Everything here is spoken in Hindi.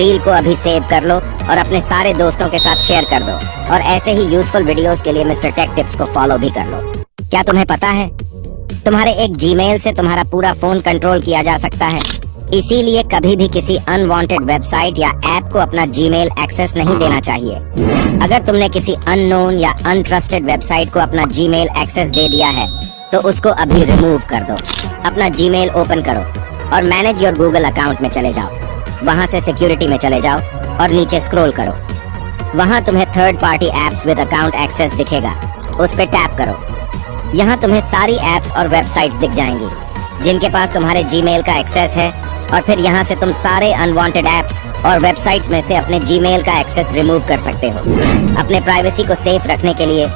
रील को अभी सेव कर लो और अपने सारे दोस्तों के साथ शेयर कर दो और ऐसे ही यूजफुल वीडियोस के लिए मिस्टर टेक टिप्स को फॉलो भी कर लो। क्या तुम्हें पता है तुम्हारे एक जीमेल से तुम्हारा पूरा फोन कंट्रोल किया जा सकता है, इसीलिए कभी भी किसी अनवांटेड वेबसाइट या ऐप को अपना जीमेल एक्सेस नहीं देना चाहिए। अगर तुमने किसी अननोन या अनट्रस्टेड वेबसाइट को अपना जीमेल एक्सेस दे दिया है तो उसको अभी रिमूव कर दो। अपना जीमेल ओपन करो और मैनेज योर गूगल अकाउंट में चले जाओ। वहां से सिक्योरिटी में चले जाओ और नीचे स्क्रॉल करो। वहां तुम्हें third party apps with account access दिखेगा, उस पे टैप करो। यहाँ तुम्हें सारी एप्स और वेबसाइट्स दिख जाएंगी जिनके पास तुम्हारे जीमेल का एक्सेस है, और फिर यहाँ से तुम सारे अनवांटेड एप्स और वेबसाइट्स में से अपने जीमेल का एक्सेस रिमूव कर सकते हो। अपने प्राइवेसी को सेफ रखने के लिए